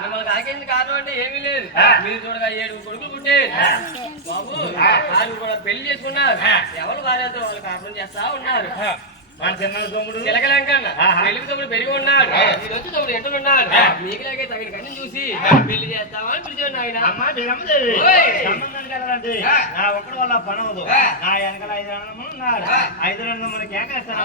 మిమ్మల్ని కాకేంది కారణం అంటే ఏమీ లేదు. మీరు చూడగా ఏడు కొడుకులు పుట్టే బాబు వాళ్ళు కూడా పెళ్ళి చేసుకున్నారు. ఎవరు భార్యతో వాళ్ళు కాపురం చేస్తా ఉన్నారు? మన చిన్న తమ్ముడు. చిలకలంకన్న తమ్ముడు పెరిగి ఉన్నాడు. మీరు వచ్చి తమ్ముడు ఎంటలు ఉన్నాడు. మీకులాగే తగిన కన్ను చూసి పెళ్ళి చేస్తామని పిలిచాను ఆయన అమ్మ. సంబంధం కలదండి నా ఒక్కడి వల్ల పని అవదు నా వెనకాల ఐదు అన్నములు ఉన్నారు. ఐదు రెండు మనకి ఏకేస్తాను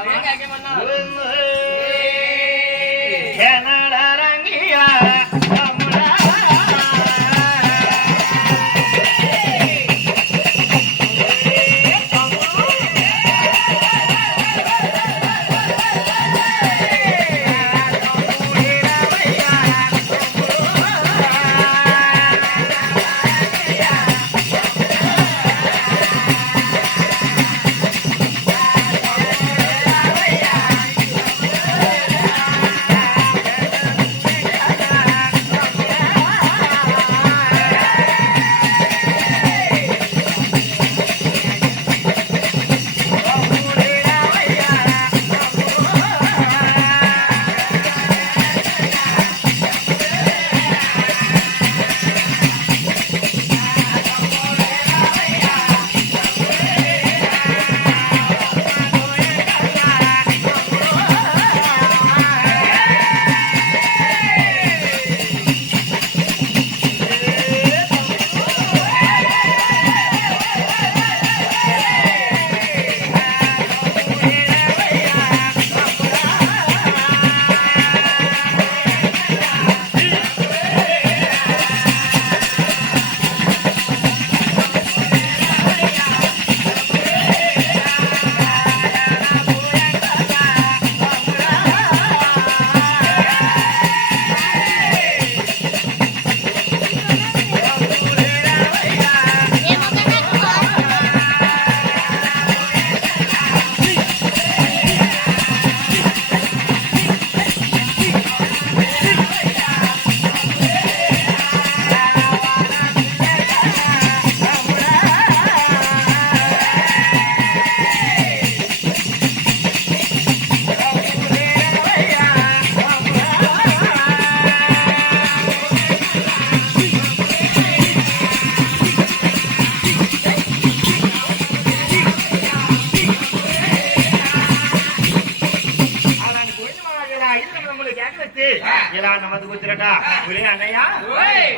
ఇలా నమ్మదు కూర్చురట ఒరే అన్నయ్య.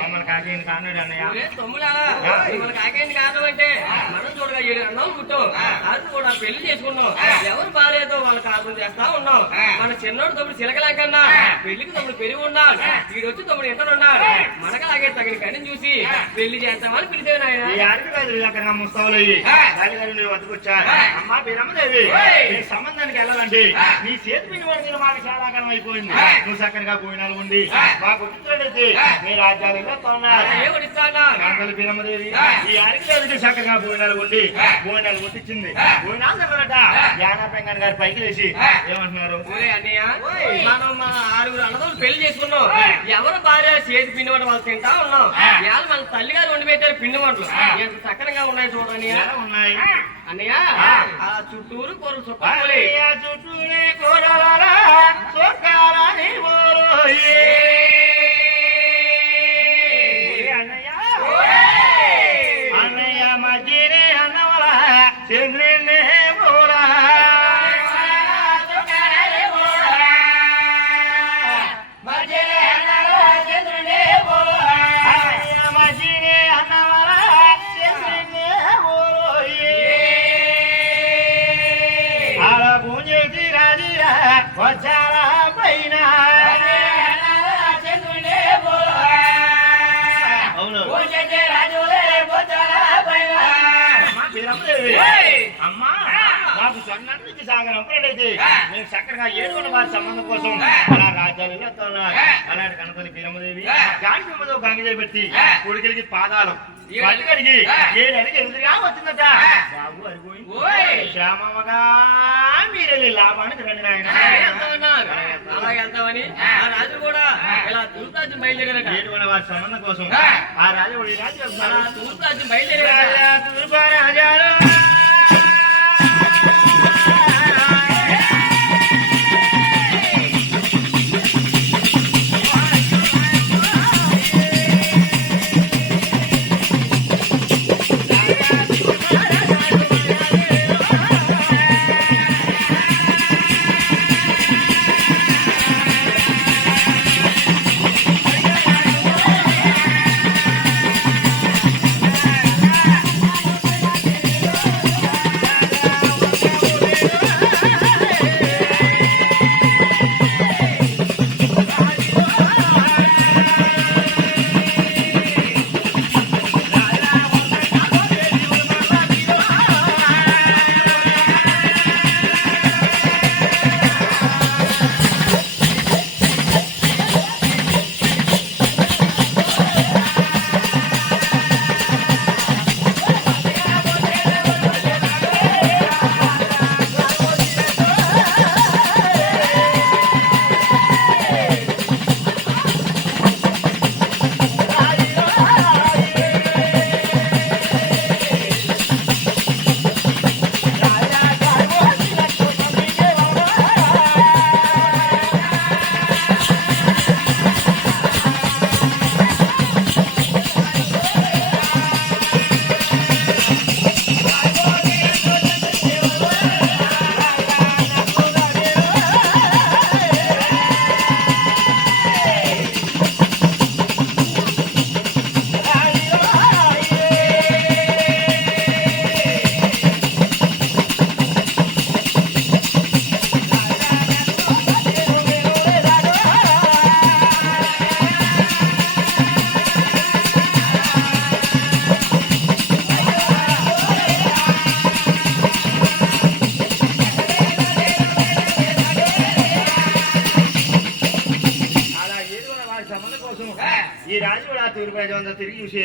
మమ్మల్ని కాకేంది కాన్నాడు అన్నయ్య. మిమ్మల్ని కాకేంది కారణం అంటే మనం చూడగా ఏడు అన్నాలు పుట్టాం. అది కూడా పెళ్ళి చేసుకున్నాం. ఎవరు భార్యతో వాళ్ళ కాపురం చేస్తా ఉన్నాం. మన చిన్నోడు తమ్ముడు చిలకలంకన్నా పెళ్ళికి తమ్ముడు పెరిగి ఉన్నాడు. వీడు వచ్చి తమ్ముడు ఎంటనున్నాడు మనకలాగే తగిన కని చూసి పెళ్ళి చేస్తామని కాదు నువ్వు వద్దకొచ్చారు అమ్మా బీరమ్మదేవి నీ సంబంధానికి వెళ్ళాలండి. నీ చేతి పిండి పడితే మాకు చాలా కాలం అయిపోయింది. నువ్వు చక్కగా పోయినాలు ఉండి మాకు బీరమ్మదేవి ఈ చక్కగా పోయినాలు ఉండి ముట్టించింది పోయినాలు చెప్పనట యానాపెంగన్ గారి పైకి లేచి ఏమంటున్నారు? మనం మన ఆరుగురు అన్నదమ్ములు పెళ్ళి చేసుకున్నాం. ఎవరు భార్య చేతి పిండి వంట వాళ్ళు తింటా ఉన్నాం. ఇవాళ మన తల్లి గారు వండి పెట్టారు పిండి వంటలు. ఎంత చక్కనగా ఉన్నాయి చూడండి ఉన్నాయి? అన్నయ్య ఆ చుట్టూరు కూరలు చుట్టాలి అయ్యా చుట్టూనే కోడలారా, নারায়ণ అప్పుడైతే మేము చక్కగా ఏడుకున్న వారి సంబంధం కోసం అలా రాజ్యాలు అలాంటి కనుకొని వీరమ్మదేవి గాంధీతో గంగజే పెట్టి కొడుకులకి పాదాలు పట్టుకడిగి ఏడు అడిగి ఎదురుగా వచ్చిందట. బాబు ఓయ్. శ్యామమ్మగా మీరెళ్ళి లాభానికి రండి రాజు కూడా ఇలా తూర్తాజు బయలుదేరారట ఏడుకున్న వారి సంబంధం కోసం ఆ. రాజు ఈ రాజు తూర్తాజు బయలుదేరారట తూర్పు ప్రజలంతా తిరిగి చూసి